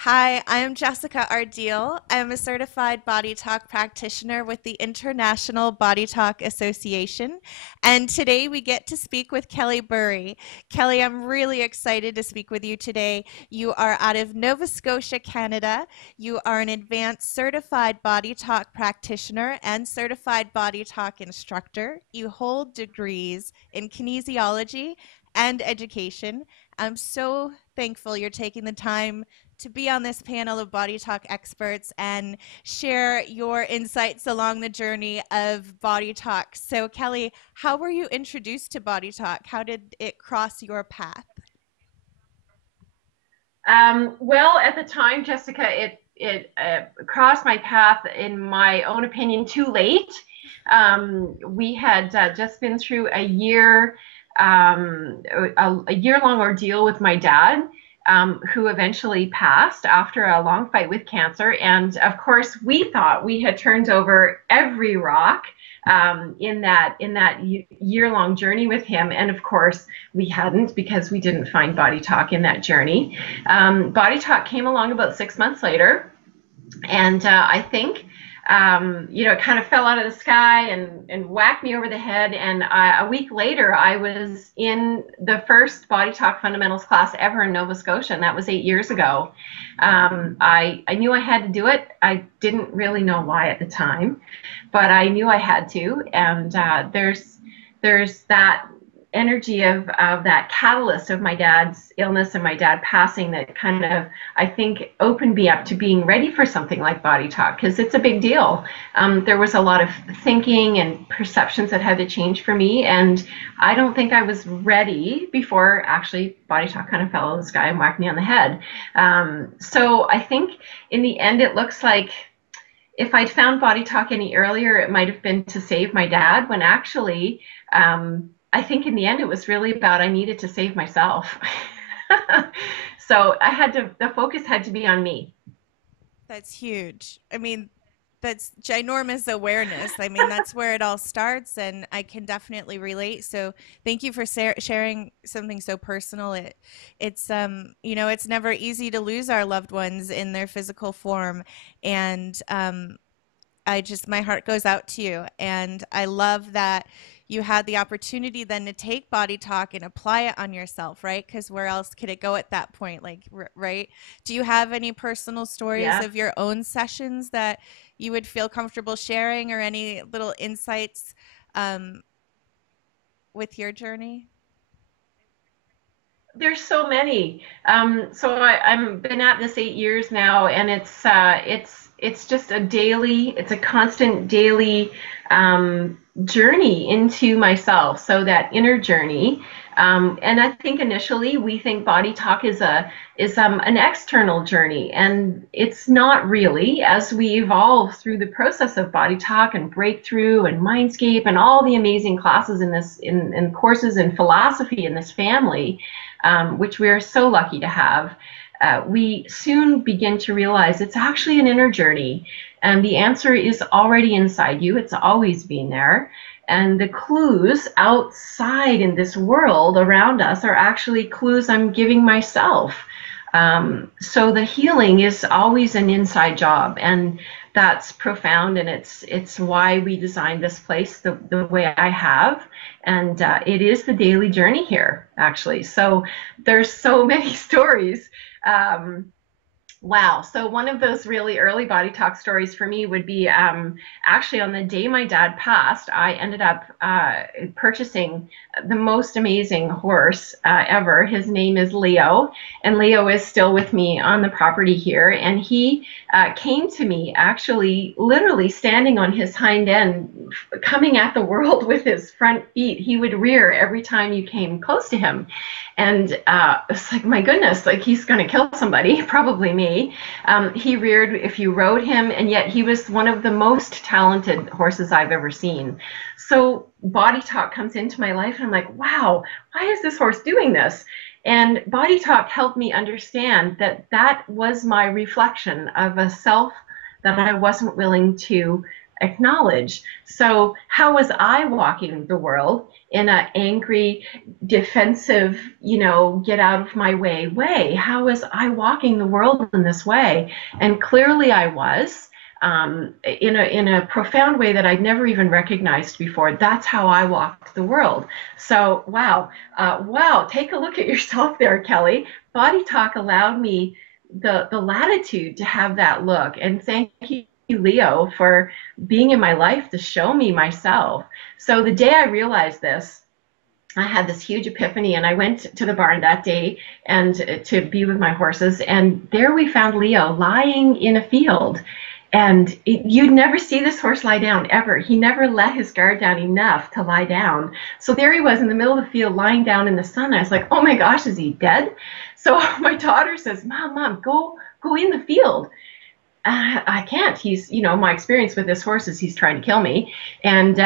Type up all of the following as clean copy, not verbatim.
Hi, I am Jessica Ardeal. I am a certified body talk practitioner with the International Body Talk Association. And today we get to speak with Kelley Burry. Kelley, I'm really excited to speak with you today. You are out of Nova Scotia, Canada. You are an advanced certified body talk practitioner and certified body talk instructor. You hold degrees in kinesiology and education. I'm so thankful you're taking the time to be on this panel of Body Talk experts and share your insights along the journey of Body Talk. So, Kelley, how were you introduced to Body Talk? How did it cross your path? Well, at the time, Jessica, it crossed my path, in my own opinion, too late. We had just been through a year-long ordeal with my dad, who eventually passed after a long fight with cancer. And of course, we thought we had turned over every rock in that year-long journey with him. And of course, we hadn't, because we didn't find Body Talk in that journey. Body Talk came along about 6 months later, and I think it kind of fell out of the sky and whacked me over the head. And a week later, I was in the first Body Talk fundamentals class ever in Nova Scotia, and that was 8 years ago. I knew I had to do it. I didn't really know why at the time, but I knew I had to. And there's that energy of that catalyst of my dad's illness and my dad passing that kind of, I think, opened me up to being ready for something like Body Talk, because it's a big deal. There was a lot of thinking and perceptions that had to change for me, and I don't think I was ready before actually Body Talk kind of fell out of the sky and whacked me on the head. So I think in the end, it looks like if I'd found Body Talk any earlier, it might have been to save my dad, when actually, I think in the end, it was really about I needed to save myself. So the focus had to be on me. That's huge. I mean, that's ginormous awareness. I mean, that's where it all starts, and I can definitely relate. So, thank you for sharing something so personal. It's never easy to lose our loved ones in their physical form, and my heart goes out to you. And I love that you had the opportunity then to take Body Talk and apply it on yourself, right? Because where else could it go at that point? Like, right? Do you have any personal stories Yeah. of your own sessions that you would feel comfortable sharing, or any little insights um, with your journey? There's so many. So I'm been at this 8 years now, and it's just it's a constant daily journey into myself. So that inner journey. And I think initially we think Body Talk is an external journey, and it's not really. As we evolve through the process of Body Talk and Breakthrough and Mindscape and all the amazing classes in courses in philosophy in this family, which we are so lucky to have, we soon begin to realize it's actually an inner journey. And the answer is already inside you. It's always been there. And the clues outside in this world around us are actually clues I'm giving myself. So the healing is always an inside job. And that's profound, and it's why we designed this place the way I have. And it is the daily journey here, actually. So there's so many stories. Wow. So one of those really early Body Talk stories for me would be, actually on the day my dad passed, I ended up purchasing the most amazing horse ever. His name is Leo, and Leo is still with me on the property here. And he came to me, actually literally standing on his hind end, coming at the world with his front feet. He would rear every time you came close to him. And it's like, my goodness, like he's going to kill somebody, probably me. He reared if you rode him, and yet he was one of the most talented horses I've ever seen. So Body Talk comes into my life, and I'm like, wow, why is this horse doing this? And Body Talk helped me understand that that was my reflection of a self that I wasn't willing to acknowledge. So how was I walking the world in an angry, defensive, get out of my way? How was I walking the world in this way? And clearly I was. In a profound way that I'd never even recognized before. That's how I walked the world. So wow, take a look at yourself there, Kelley. Body Talk allowed me the latitude to have that look, and thank you, Leo, for being in my life to show me myself. So the day I realized this, I had this huge epiphany, and I went to the barn that day and to be with my horses, and there we found Leo lying in a field. And you'd never see this horse lie down ever. He never let his guard down enough to lie down. So there he was in the middle of the field, lying down in the sun. I was like, oh my gosh, is he dead? So my daughter says, Mom, go in the field. I can't. He's, my experience with this horse is he's trying to kill me. And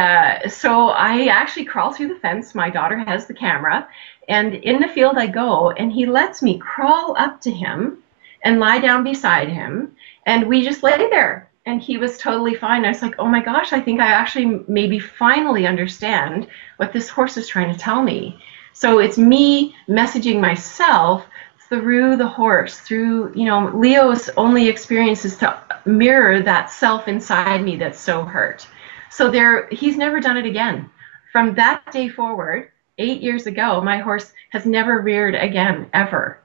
so I actually crawl through the fence. My daughter has the camera. And in the field I go, and he lets me crawl up to him and lie down beside him. And we just lay there. And he was totally fine. I was like, oh my gosh, I think I actually maybe finally understand what this horse is trying to tell me. So it's me messaging myself through the horse, through, Leo's only experience is to mirror that self inside me that's so hurt. So he's never done it again. From that day forward, 8 years ago, my horse has never reared again, ever.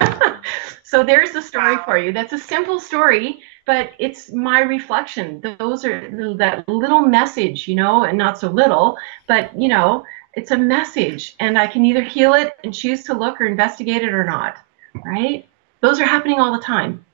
Wow. So there's the story for you. That's a simple story, but it's my reflection. Those are that little message, and not so little, but it's a message, and I can either heal it and choose to look or investigate it or not, right? Those are happening all the time.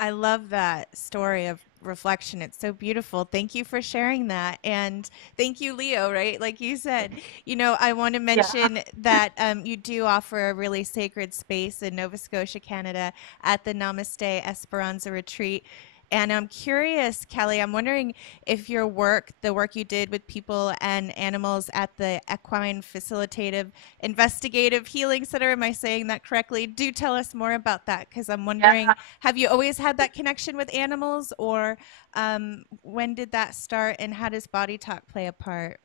I love that story of reflection. It's so beautiful. Thank you for sharing that. And thank you, Leo, right? Like you said, I want to Yeah. mention that you do offer a really sacred space in Nova Scotia, Canada at the Namaste Esperanza Retreat. And I'm curious, Kelley, I'm wondering if the work you did with people and animals at the Equine Facilitative Investigative Healing Center, am I saying that correctly? Do tell us more about that, because I'm wondering, Yeah. have you always had that connection with animals, or when did that start, and how does Body Talk play a part?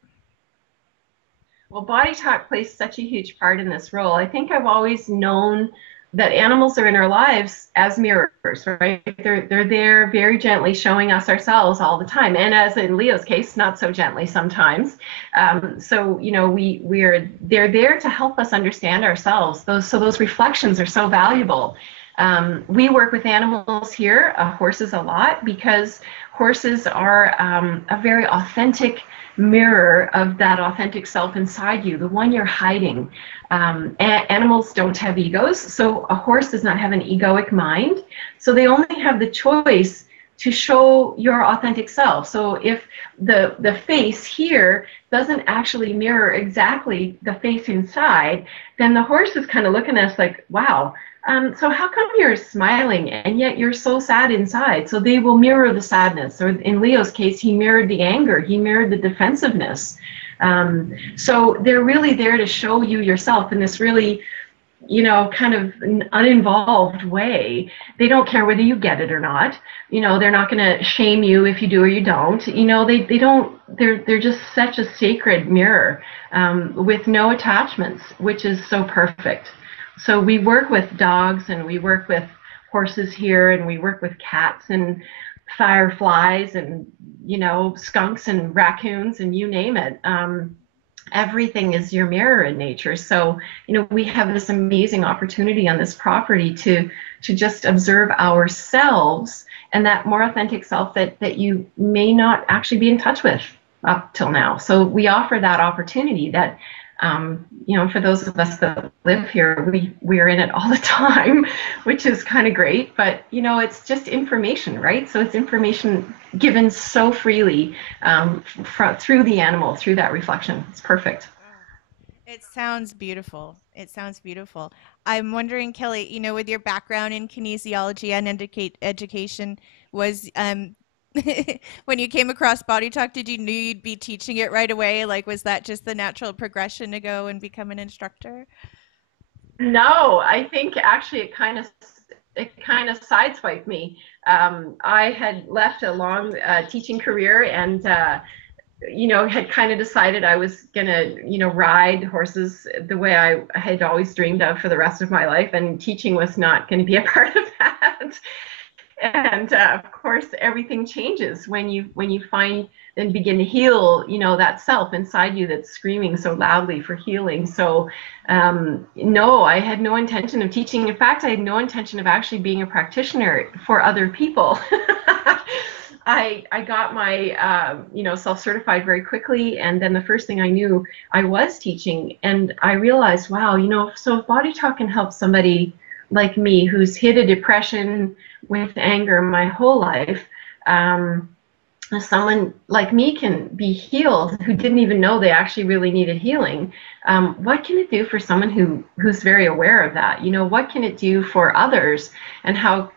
Well, body talk plays such a huge part in this role. I think I've always known that animals are in our lives as mirrors, right? They're there very gently showing us ourselves all the time, and as in Leo's case, not so gently sometimes. So they're there to help us understand ourselves. Those reflections are so valuable. We work with animals here, horses a lot, because horses are a very authentic mirror of that authentic self inside you, the one you're hiding. Animals don't have egos, so a horse does not have an egoic mind. So they only have the choice to show your authentic self. So if the face here doesn't actually mirror exactly the face inside, then the horse is kind of looking at us like, wow, so how come you're smiling and yet you're so sad inside? So they will mirror the sadness. Or in Leo's case, he mirrored the anger. He mirrored the defensiveness. So they're really there to show you yourself in this really, kind of uninvolved way. They don't care whether you get it or not. They're not going to shame you if you do or you don't. They don't. They're just such a sacred mirror with no attachments, which is so perfect. So we work with dogs, and we work with horses here, and we work with cats and fireflies and, skunks and raccoons and you name it. Everything is your mirror in nature. So, we have this amazing opportunity on this property to just observe ourselves and that more authentic self that you may not actually be in touch with up till now. So we offer that opportunity that for those of us that live here, we are in it all the time, which is kind of great. But it's just information, right? So it's information given so freely through the animal, through that reflection. It's perfect. It sounds beautiful. It sounds beautiful. I'm wondering, Kelley, with your background in kinesiology and education, was when you came across Body Talk, did you knew you'd be teaching it right away? Like, was that just the natural progression to go and become an instructor? No, I think actually it kind of sideswiped me. I had left a long teaching career and had kind of decided I was gonna, ride horses the way I had always dreamed of for the rest of my life, and teaching was not going to be a part of that. And of course, everything changes when you find and begin to heal, that self inside you that's screaming so loudly for healing. So, no, I had no intention of teaching. In fact, I had no intention of actually being a practitioner for other people. I got my self-certified very quickly, and then the first thing I knew, I was teaching, and I realized, wow, so if Body Talk can help somebody like me who's hit a depression with anger my whole life, someone like me can be healed who didn't even know they actually really needed healing. What can it do for someone who's very aware of that? What can it do for others, and how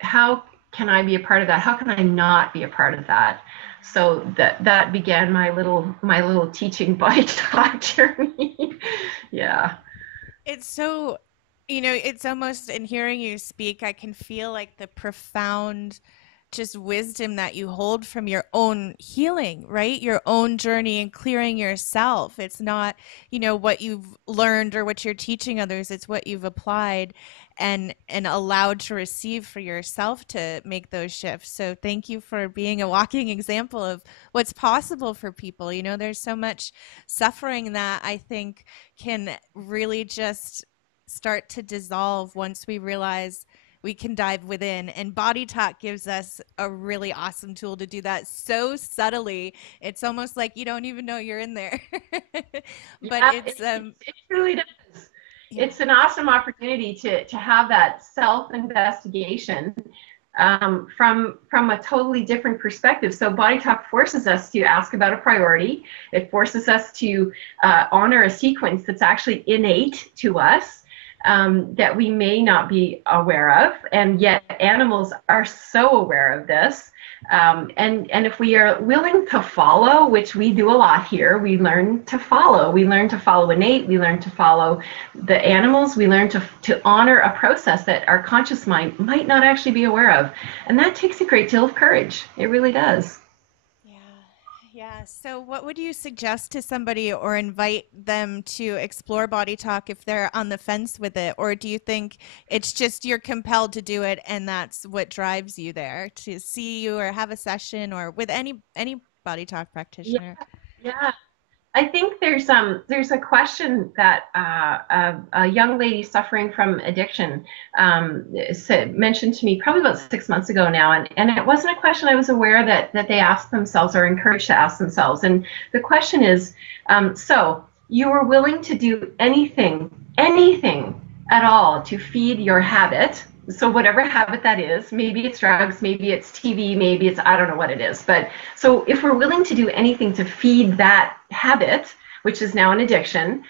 can I be a part of that? How can I not be a part of that? So that began my little teaching Body Talk journey. Yeah. It's so, it's almost in hearing you speak, I can feel like the profound just wisdom that you hold from your own healing, right? Your own journey and clearing yourself. It's not, what you've learned or what you're teaching others, it's what you've applied and allowed to receive for yourself to make those shifts. So thank you for being a walking example of what's possible for people. There's so much suffering that I think can really just start to dissolve once we realize we can dive within. And Body Talk gives us a really awesome tool to do that so subtly. It's almost like you don't even know you're in there. But Yeah, it's it truly does. yeah. It's an awesome opportunity to have that self-investigation, from a totally different perspective. So Body Talk forces us to ask about a priority. It forces us to honor a sequence that's actually innate to us, that we may not be aware of, and yet animals are so aware of this. And if we are willing to follow, which we do a lot here, we learn to follow. We learn to follow innate. We learn to follow the animals. We learn to honor a process that our conscious mind might not actually be aware of. And that takes a great deal of courage. It really does. Yeah. Yeah. So, what would you suggest to somebody or invite them to explore Body Talk if they're on the fence with it? Or do you think it's just you're compelled to do it and that's what drives you there to see you or have a session or with any Body Talk Yeah, practitioner? yeah. I think there's a question that a young lady suffering from addiction mentioned to me probably about 6 months ago now, and it wasn't a question I was aware that they asked themselves or encouraged to ask themselves. And the question is, so you were willing to do anything at all to feed your habit. So whatever habit that is, maybe it's drugs, maybe it's TV, maybe it's, I don't know what it is. But so if we're willing to do anything to feed that habit, which is now an addiction,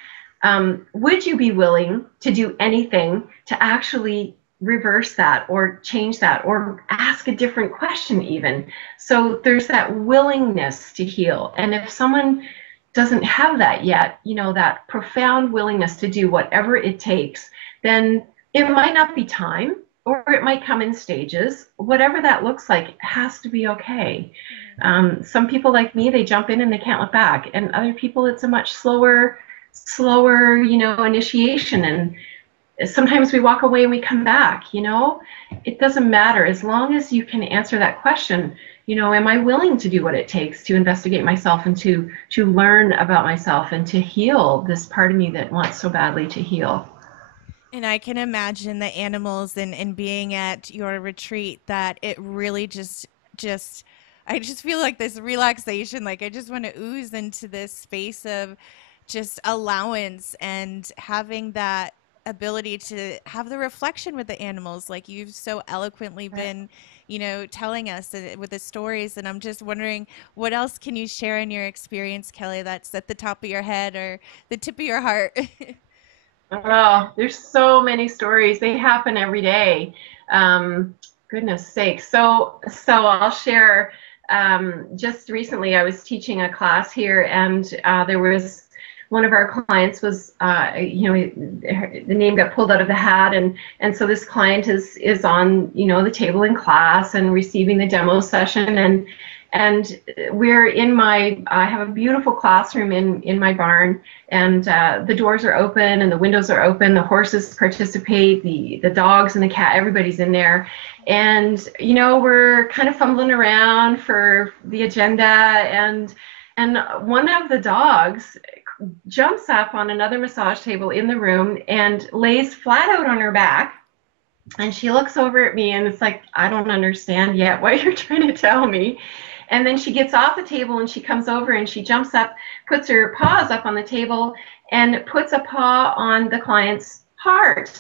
would you be willing to do anything to actually reverse that or change that or ask a different question even? So there's that willingness to heal. And if someone doesn't have that yet, that profound willingness to do whatever it takes, then it might not be time, or it might come in stages. Whatever that looks like has to be okay. Some people like me, they jump in and they can't look back. And other people, it's a much slower, initiation. And sometimes we walk away and we come back, It doesn't matter. As long as you can answer that question, am I willing to do what it takes to investigate myself and to learn about myself and to heal this part of me that wants so badly to heal? And I can imagine the animals and being at your retreat that it really just I just feel like this relaxation, like I just want to ooze into this space of just allowance and having that ability to have the reflection with the animals like you've so eloquently been, telling us with the stories. And I'm just wondering, what else can you share in your experience, Kelley, that's at the top of your head or the tip of your heart? Oh, there's so many stories. They happen every day. Um, Goodness sake. So I'll share. Just recently, I was teaching a class here, and there was one of our clients was, the name got pulled out of the hat, and so this client is on, the table in class and receiving the demo session, and we're in I have a beautiful classroom in my barn, and the doors are open and the windows are open. The horses participate, the dogs and the cat, everybody's in there. And, we're kind of fumbling around for the agenda, and one of the dogs jumps up on another massage table in the room and lays flat out on her back. And she looks over at me and it's like, I don't understand yet what you're trying to tell me. And then she gets off the table and she comes over and she jumps up, puts her paws up on the table and puts a paw on the client's heart.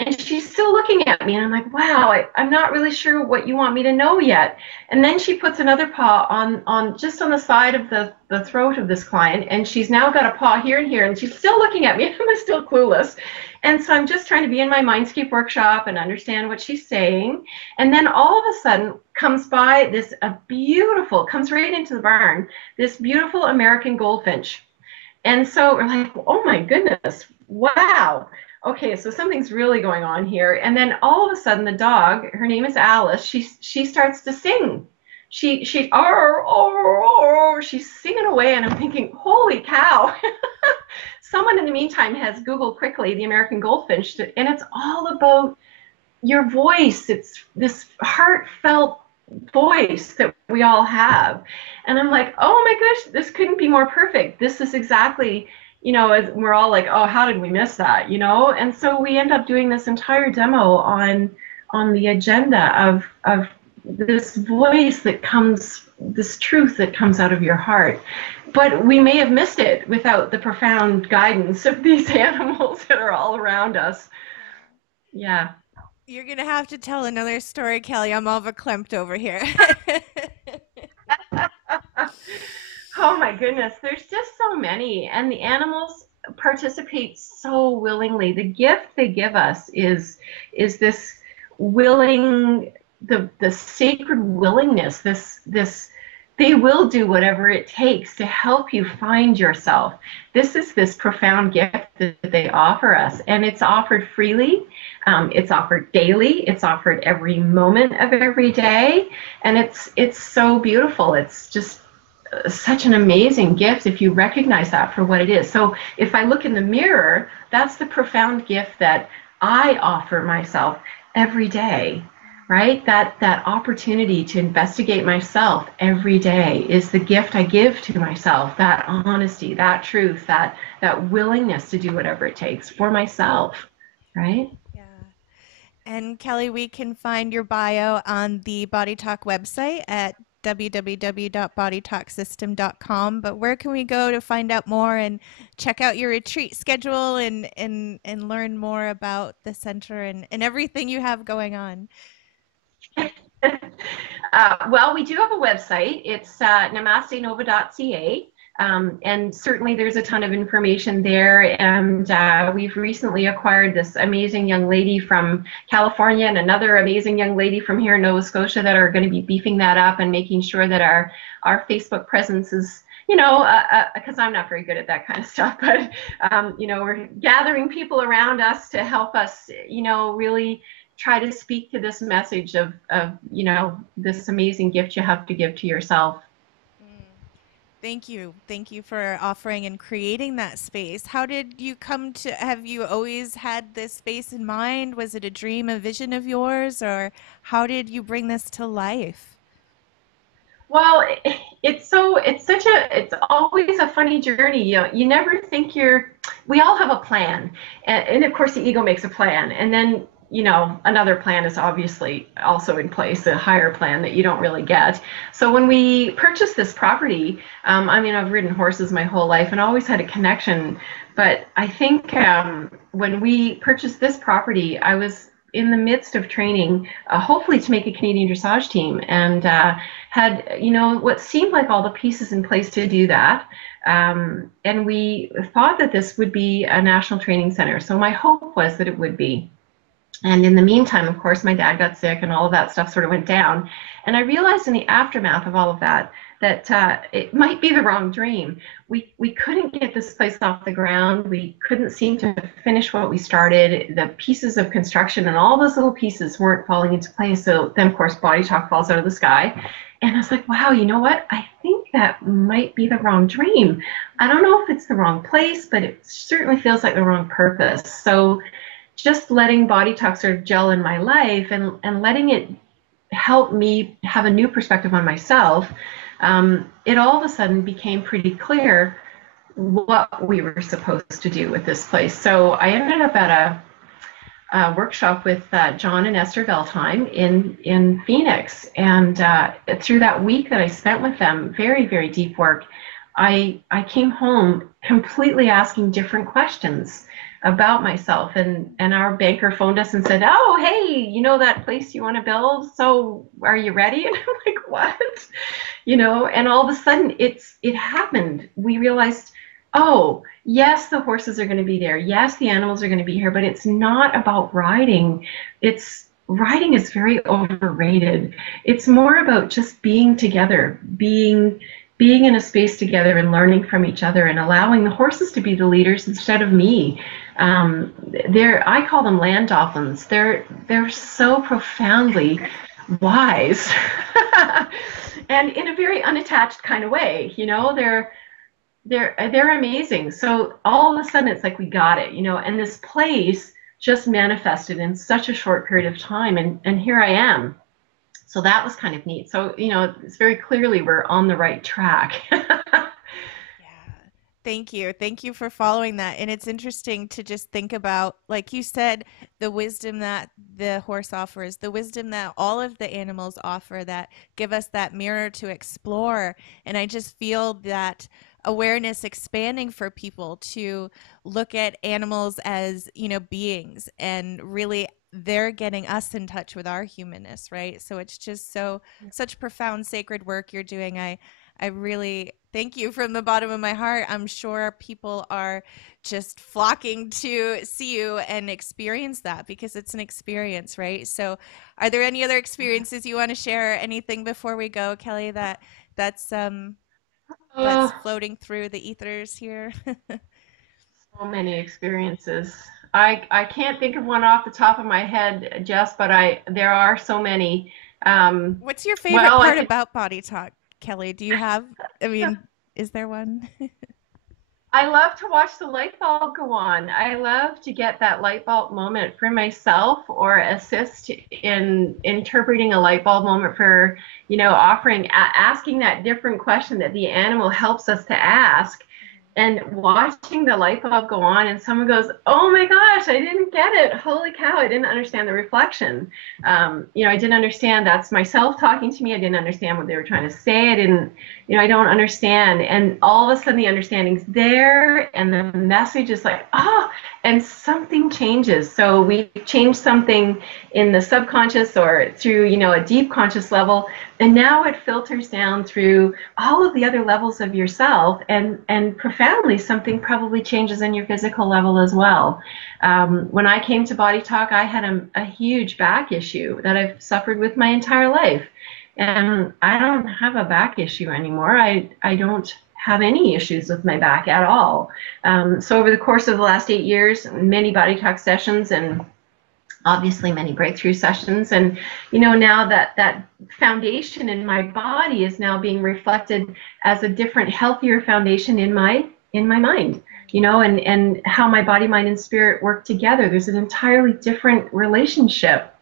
And she's still looking at me and I'm like, wow, I'm not really sure what you want me to know yet. And then she puts another paw on just on the side of the throat of this client, and she's now got a paw here and here, and she's still looking at me and I'm still clueless. And so I'm just trying to be in my Mindscape workshop and understand what she's saying. And then all of a sudden comes by comes right into the barn, this beautiful American goldfinch. And so we're like, oh my goodness, wow. Okay, so something's really going on here. And then all of a sudden the dog, her name is Alice, she starts to sing. She's singing away, and I'm thinking, holy cow. Someone in the meantime has Googled quickly the American goldfinch, and it's all about your voice. It's this heartfelt voice that we all have. And I'm like, oh my gosh, this couldn't be more perfect. This is exactly, as we're all like, oh, how did we miss that, And so we end up doing this entire demo on the agenda of this voice that comes, this truth that comes out of your heart. But we may have missed it without the profound guidance of these animals that are all around us. Yeah. You're going to have to tell another story, Kelley. I'm all verklempt over here. Oh my goodness, there's just so many, and the animals participate so willingly. The gift they give us is this willing, the sacred willingness, this they will do whatever it takes to help you find yourself. This is this profound gift that they offer us, and it's offered freely. It's offered daily. It's offered every moment of every day, and it's so beautiful. It's just such an amazing gift if you recognize that for what it is. So if I look in the mirror, that's the profound gift that I offer myself every day, right? That opportunity to investigate myself every day is the gift I give to myself, that honesty, that truth, that willingness to do whatever it takes for myself, right? Yeah. And Kelley, we can find your bio on the Body Talk website at www.bodytalksystem.com. But where can we go to find out more and check out your retreat schedule and learn more about the center and everything you have going on? Well, we do have a website. It's namastenova.ca. And certainly there's a ton of information there. And we've recently acquired this amazing young lady from California and another amazing young lady from here in Nova Scotia that are going to be beefing that up and making sure that our Facebook presence is, because I'm not very good at that kind of stuff, but, we're gathering people around us to help us, really try to speak to this message of this amazing gift you have to give to yourself. Thank you. Thank you for offering and creating that space. How did you have you always had this space in mind? Was it a dream, a vision of yours, or how did you bring this to life? Well, it's always a funny journey. You never think we all have a plan. And of course the ego makes a plan. And then another plan is obviously also in place, a higher plan that you don't really get. So when we purchased this property, I've ridden horses my whole life and always had a connection. But I think when we purchased this property, I was in the midst of training, hopefully to make a Canadian dressage team, and had, what seemed like all the pieces in place to do that. And we thought that this would be a national training center. So my hope was that it would be. And in the meantime, of course, my dad got sick and all of that stuff sort of went down. And I realized in the aftermath of all of that that it might be the wrong dream. We couldn't get this place off the ground. We couldn't seem to finish what we started. The pieces of construction and all those little pieces weren't falling into place. So then, of course, Body Talk falls out of the sky. And I was like, wow, you know what? I think that might be the wrong dream. I don't know if it's the wrong place, but it certainly feels like the wrong purpose. So just letting Body Talk sort of gel in my life and letting it help me have a new perspective on myself, it all of a sudden became pretty clear what we were supposed to do with this place. So I ended up at a workshop with John and Esther Veltheim in Phoenix. And through that week that I spent with them, very, very deep work, I came home completely asking different questions about myself. And our banker phoned us and said, oh, hey, you know that place you want to build? So are you ready? And I'm like, what? And all of a sudden it happened. We realized, oh, yes, the horses are going to be there. Yes, the animals are going to be here, but it's not about riding. Riding is very overrated. It's more about just being together, being in a space together and learning from each other and allowing the horses to be the leaders instead of me. I call them land dolphins. They're so profoundly wise, and in a very unattached kind of way. They're amazing. So all of a sudden, it's like we got it. And this place just manifested in such a short period of time, and here I am. So that was kind of neat. So it's very clearly we're on the right track. Yeah. Thank you. Thank you for following that. And it's interesting to just think about, like you said, the wisdom that the horse offers, the wisdom that all of the animals offer that give us that mirror to explore. And I just feel that awareness expanding for people to look at animals as, beings, and really they're getting us in touch with our humanness, right? So it's just such profound sacred work you're doing. I really thank you from the bottom of my heart. I'm sure people are just flocking to see you and experience that, because it's an experience, right? So are there any other experiences you want to share? Anything before we go, Kelley, that's Oh, floating through the ethers here? so many experiences. I can't think of one off the top of my head, Jess, but there are so many. What's your favorite Well, I part could. about Body Talk, Kelley? Do you have, I mean, is there one? I love to watch the light bulb go on. I love to get that light bulb moment for myself, or assist in interpreting a light bulb moment for, asking that different question that the animal helps us to ask, and watching the light bulb go on, and someone goes, oh my gosh, I didn't get it. Holy cow, I didn't understand the reflection. I didn't understand that's myself talking to me. I didn't understand what they were trying to say. I don't understand. And all of a sudden the understanding's there, and the message is like, oh, and something changes. So we change something in the subconscious or through, a deep conscious level. And now it filters down through all of the other levels of yourself, and profoundly something probably changes in your physical level as well. When I came to Body Talk, I had a huge back issue that I've suffered with my entire life. And I don't have a back issue anymore. I don't have any issues with my back at all. So over the course of the last 8 years, many Body Talk sessions, and obviously many breakthrough sessions, and now that foundation in my body is now being reflected as a different, healthier foundation in my mind, and how my body, mind, and spirit work together. There's an entirely different relationship.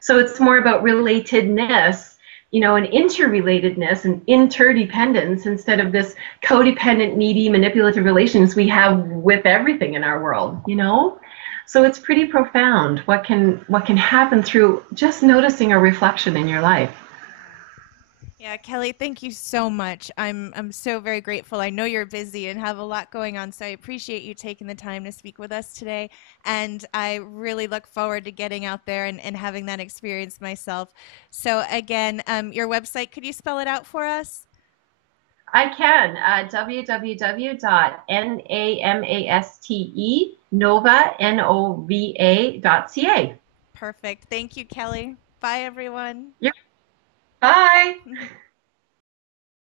So it's more about relatedness, and interrelatedness and interdependence, instead of this codependent, needy, manipulative relations we have with everything in our world. So it's pretty profound what can happen through just noticing a reflection in your life. Yeah, Kelley, thank you so much. I'm so very grateful. I know you're busy and have a lot going on, so I appreciate you taking the time to speak with us today. And I really look forward to getting out there and having that experience myself. So again, your website, could you spell it out for us? I can. www.namaste nova.ca. Perfect. Thank you, Kelley. Bye, everyone. Yeah. Bye.